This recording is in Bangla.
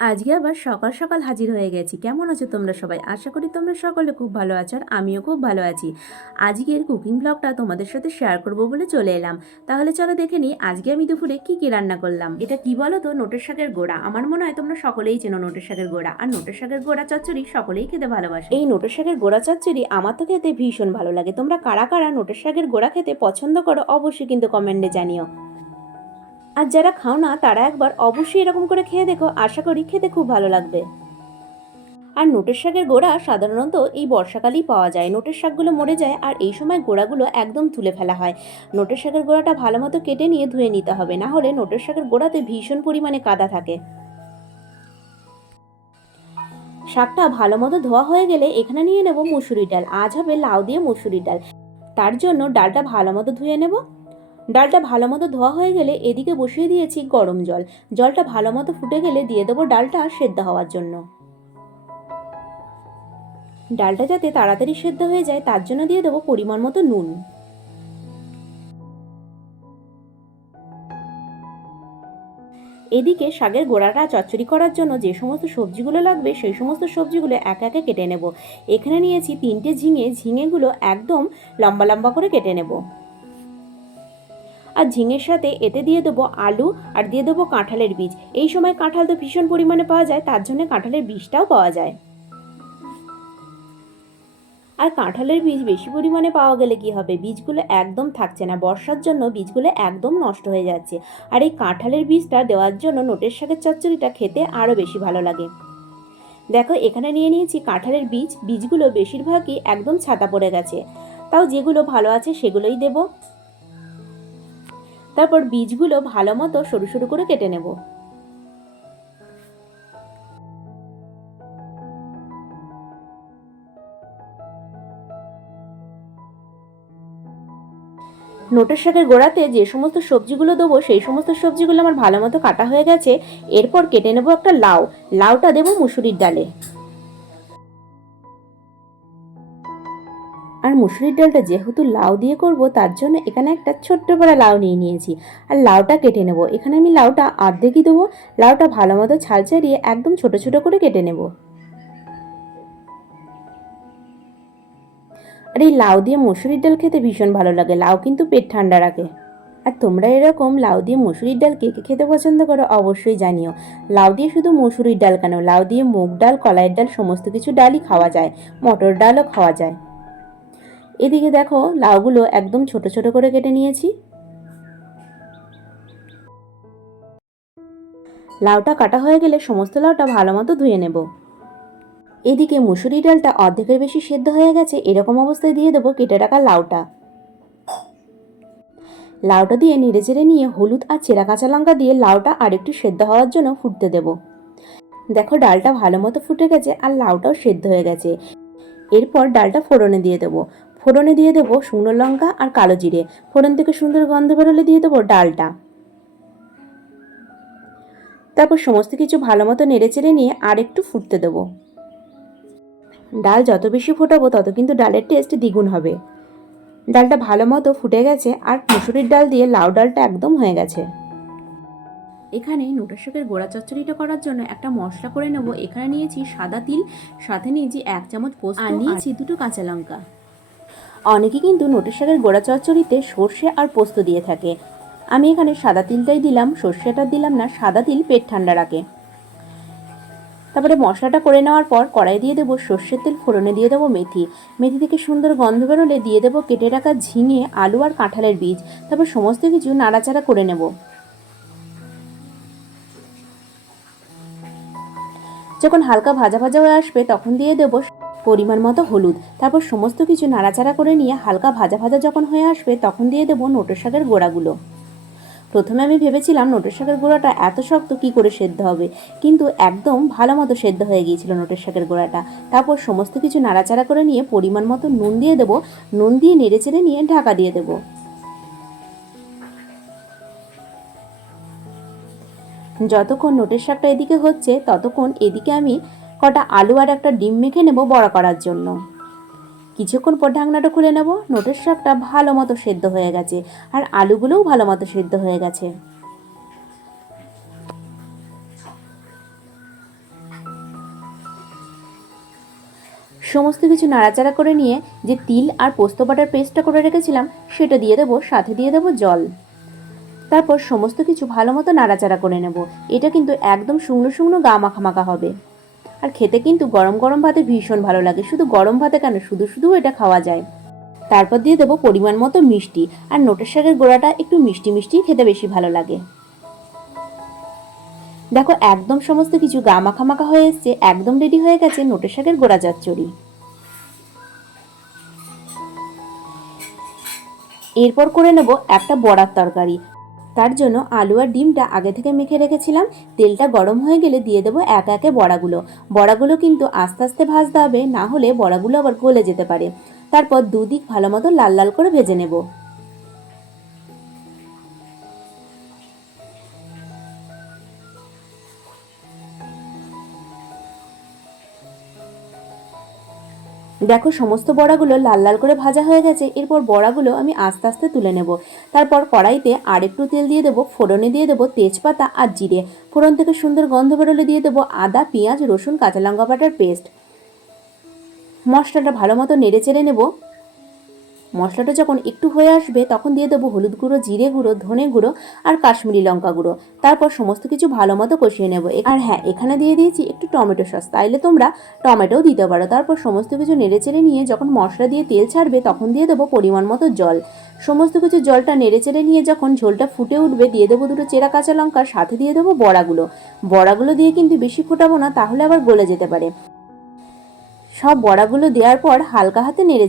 আজকে আবার সকাল সকাল হাজির হয়ে গেছি। কেমন আছো তোমরা সবাই? আশা করি তোমরা সকলে খুব ভালো আছো আর আমিও খুব ভালো আছি। আজকের কুকিং ব্লগটা তোমাদের সাথে শেয়ার করব বলে চলে এলাম। তাহলে চলো দেখে নিই আজকে আমি দুপুরে কি কি রান্না করলাম। এটা কি বলো তো? নোটের শাকের গোড়া। আমার মনে হয় তোমরা সকলেই চেনো নোটের শাকের গোড়া, আর নোটের শাকের গোড়া চচ্চড়ি সকলেই খেতে ভালোবাসে। এই নোটের শাকের গোড়া চচ্চড়ি আমার তো খেতে ভীষণ ভালো লাগে। তোমরা কারা কারা নোটের শাকের গোড়া খেতে পছন্দ করো অবশ্যই কিন্তু কমেন্টে জানিও। আর যারা খাও না তারা একবার অবশ্যই এরকম করে খেয়ে দেখো, আশা করি খেতে খুব ভালো লাগবে। আর নোটের শাকের গোড়া সাধারণত এই বর্ষাকালেই পাওয়া যায়। নোটের শাকগুলো মরে যায় আর এই সময় গোড়াগুলো একদম তুলে ফেলা হয়। নোটের শাকের গোড়াটা ভালো মতো কেটে নিয়ে ধুয়ে নিতে হবে, না হলে নোটের শাকের গোড়াতে ভীষণ পরিমাণে কাদা থাকে। শাকটা ভালো মতো ধোয়া হয়ে গেলে এখানে নিয়ে নেব মুসুরির ডাল। আজ হবে লাউ দিয়ে মুসুরির ডাল। তার জন্য ডালটা ভালো মতো ধুয়ে নেব। ডালটা ভালো মতো ধোয়া হয়ে গেলে এদিকে বসিয়ে দিয়েছি গরম জল। জলটা ভালো মতো ফুটে গেলে দিয়ে দেবো ডালটা সেদ্ধ হওয়ার জন্য। ডালটা যাতে তাড়াতাড়ি সেদ্ধ হয়ে যায় তার জন্য দিয়ে দেবো পরিমাণ মতো নুন। এদিকে শাকের গোড়াটা চচ্চড়ি করার জন্য যে সমস্ত সবজিগুলো লাগবে সেই সমস্ত সবজিগুলো একে একে কেটে নেব। এখানে নিয়েছি 3টে ঝিঙে। ঝিঙেগুলো একদম লম্বা লম্বা করে কেটে নেব। আর ঝিঙের সাথে এতে দিয়ে দেবো আলু আর দিয়ে দেবো কাঁঠালের বীজ। এই সময় কাঁঠাল তো ভীষণ পরিমাণে পাওয়া যায়, তার জন্য কাঁঠালের বীজটাও পাওয়া যায়। আর কাঁঠালের বীজ বেশি পরিমাণে পাওয়া গেলে কি হবে, বীজগুলো একদম থাকছে না, বর্ষার জন্য বীজগুলো একদম নষ্ট হয়ে যাচ্ছে। আর এই কাঁঠালের বীজটা দেওয়ার জন্য নোটের শাকের চচ্চড়িটা খেতে আরও বেশি ভালো লাগে। দেখো এখানে নিয়ে নিয়েছি কাঁঠালের বীজ। বীজগুলো বেশিরভাগই একদম ছাতা পড়ে গেছে, তাও যেগুলো ভালো আছে সেগুলোই দেব। তারপর বীজগুলো ভালো মতো সরু সরু করে কেটে নেব। নোটের শাকের গোড়াতে যে সমস্ত সবজিগুলো দেবো সেই সমস্ত সবজিগুলো আমার ভালো মতো কাটা হয়ে গেছে। এরপর কেটে নেব একটা লাউ। লাউটা দেবো মুসুরির ডালে। আর মুসুরির ডালটা যেহেতু লাউ দিয়ে করব তার জন্য এখানে একটা ছোট্ট বড় লাউ নিয়ে নিয়েছি। আর লাউটা কেটে নেব। এখানে আমি লাউটা অর্ধেকই দেবো। লাউটা ভালো মতো ছাল ছাড়িয়ে একদম ছোট ছোট করে কেটে নেব। আর এই লাউ দিয়ে মুসুরির ডাল খেতে ভীষণ ভালো লাগে। লাউ কিন্তু পেট ঠান্ডা রাখে। আর তোমরা এরকম লাউ দিয়ে মুসুরির ডাল কে কে খেতে পছন্দ করো অবশ্যই জানিও। লাউ দিয়ে শুধু মুসুরির ডাল কেন, লাউ দিয়ে মুগ ডাল, কলাইয়ের ডাল সমস্ত কিছু ডালই খাওয়া যায়। মটর ডালও খাওয়া যায়। এদিকে দেখো লাউগুলো একদম ছোট ছোট করে কেটে নিয়েছি। লাউটা কাটা হয়ে গেলে সমস্ত লাউটা ভালো মতো ধুয়ে নেব। এদিকে মুসুরি ডালটা অর্ধেকের বেশি সেদ্ধ হয়ে গেছে। এরকম অবস্থায় দিয়ে দেবো কেটে রাখা লাউটা। লাউটা দিয়ে নেড়েচেড়ে নিয়ে হলুদ আর চেরা কাঁচা লঙ্কা দিয়ে লাউটা আরেকটু সেদ্ধ হওয়ার জন্য ফুটতে দেব। দেখো ডালটা ভালো মতো ফুটে গেছে আর লাউটাও সেদ্ধ হয়ে গেছে। এরপর ডালটা ফোড়নে দিয়ে দেবো। ফোড়নে দিয়ে দেবো শুকনো লঙ্কা আর কালো জিরে। ফোড়ন থেকে সুন্দর গন্ধ বেরোলে দিয়ে দেবো ডালটা। তারপর সমস্ত কিছু ভালো মতো নেড়েচেড়ে নিয়ে আর একটু ফুটতে দেবো। ডাল যত বেশি ফোটাবো তত কিন্তু ডালের টেস্ট দ্বিগুণ হবে। ডালটা ভালো মতো ফুটে গেছে আর মুসুরির ডাল দিয়ে লাউ ডালটা একদম হয়ে গেছে। এখানে নোটের শাকের গোড়া চচ্চড়িটা করার জন্য একটা মশলা করে নেব। এখানে নিয়েছি সাদা তিল, সাথে নিয়েছি 1 চামচ পোস্ত আর নিয়েছি 2টো কাঁচা লঙ্কা। অনেকে কিন্তু নোটের শাকের গোড়া চচ্চড়িতে সর্ষে আর পোস্ত দিয়ে থাকে। আমি এখানে সাদা তিলটাই দিলাম, সর্ষেটা দিলাম না। সাদা তিল পেট ঠান্ডা রাখে। তারপরে মশলাটা করে নেওয়ার পর কড়াই দিয়ে দেবো সর্ষের তেল, ফোড়নে দিয়ে দেবো মেথি। মেথি থেকে সুন্দর গন্ধ বেরোলে দিয়ে দেবো কেটে রাখা ঝিঙে, আলু আর কাঁঠালের বীজ। তারপর সমস্ত কিছু নাড়াচাড়া করে নেব। যখন হালকা ভাজা ভাজা হয়ে আসবে তখন দিয়ে দেবো পরিমাণ মতো হলুদ। তারপর সমস্ত কিছু নাড়াচাড়া করে নিয়ে হালকা ভাজা ভাজা যখন হয়ে আসবে তখন দিয়ে দেবো নোটের শাকের গোড়াগুলো। প্রথমে আমি ভেবেছিলাম নোটের শাকের গোড়াটা এত শক্ত কি করে সেদ্ধ হবে, কিন্তু একদম ভালো মতো সেদ্ধ হয়ে গিয়েছিল নোটের শাকের গোড়াটা। তারপর সমস্ত কিছু নাড়াচাড়া করে নিয়ে পরিমাণ মতো নুন দিয়ে দেবো। নুন দিয়ে নেড়েচেড়ে নিয়ে ঢাকা দিয়ে দেবো। যতক্ষণ নোটের শাকটা এদিকে হচ্ছে ততক্ষণ এদিকে আমি কটা আলু আর একটা ডিম মেখে নেব বড়া করার জন্য। কিছুক্ষণ পর ঢাকনাটা খুলে নেব। নোটের শাকটা ভালো মতো সেদ্ধ হয়ে গেছে আর আলুগুলোও ভালো মতো সেদ্ধ হয়ে গেছে। সমস্ত কিছু নাড়াচাড়া করে নিয়ে যে তিল আর পোস্ত বাটার পেস্টটা করে রেখেছিলাম সেটা দিয়ে দেবো, সাথে দিয়ে দেবো জল। তারপর সমস্ত কিছু ভালো মতো নাড়াচাড়া করে নেব। এটা কিন্তু একদম শুকনো শুকনো গা মাখা মাখা হবে, আর খেতে কিন্তু গরম গরম ভাতে ভীষণ ভালো লাগে। শুধু গরম ভাতে কেন, শুধু শুধু এটা খাওয়া যায়। তারপর দিয়ে দেবো পরিমাণ মতো মিষ্টি, আর নোটের শাকের গোড়াটা একটু মিষ্টি মিষ্টি খেতে বেশি ভালো লাগে। দেখো একদম সমস্ত কিছু গা মাখা মাখা হয়ে এসছে, একদম রেডি হয়ে গেছে নোটের শাকের গোড়া চচ্চড়ি। এরপর করে নেব একটা বড়ার তরকারি। তার জন্য আলু আর ডিমটা আগে থেকে মেখে রেখেছিলাম। তেলটা গরম হয়ে গেলে দিয়ে দেবো একে একে বড়াগুলো। বড়াগুলো কিন্তু আস্তে আস্তে ভাজতে হবে, না হলে বড়াগুলো আবার গলে যেতে পারে। তারপর দুদিক ভালো মতো লাল লাল করে ভেজে নেব। দেখো সমস্ত বড়াগুলো লাল লাল করে ভাজা হয়ে গেছে। এরপর বড়াগুলো আমি আস্তে আস্তে তুলে নেব। তারপর কড়াইতে আর একটু তেল দিয়ে দেবো, ফোড়নে দিয়ে দেবো তেজপাতা আর জিরে। ফোড়ন থেকে সুন্দর গন্ধ বেরোলে দিয়ে দেবো আদা, পেঁয়াজ, রসুন, কাঁচা লঙ্কা বাটার পেস্ট। মশলাটা ভালো মতো নেড়ে চেড়ে নেব। মশলাটা যখন একটু হয়ে আসবে তখন দিয়ে দেবো হলুদ গুঁড়ো, জিরে গুঁড়ো, ধনে গুঁড়ো আর কাশ্মীরি লঙ্কা গুঁড়ো। তারপর সমস্ত কিছু ভালো মতো কষিয়ে নেব। আর হ্যাঁ, এখানে দিয়ে দিয়েছি একটু টমেটো সস, তাইলে তোমরা টমেটোও দিতে পারো। তারপর সমস্ত কিছু নেড়ে চেড়ে নিয়ে যখন মশলা দিয়ে তেল ছাড়বে তখন দিয়ে দেবো পরিমাণ মতো জল। সমস্ত কিছু জলটা নেড়ে চেড়ে নিয়ে যখন ঝোলটা ফুটে উঠবে দিয়ে দেবো দুটো চেরা কাঁচা লঙ্কা, সাথে দিয়ে দেবো বড়াগুলো। বড়াগুলো দিয়ে কিন্তু বেশি ফোটাবো না, তাহলে আবার গলে যেতে পারে। সব বড়াগুলো দেওয়ার পর হালকা হাতে নেড়ে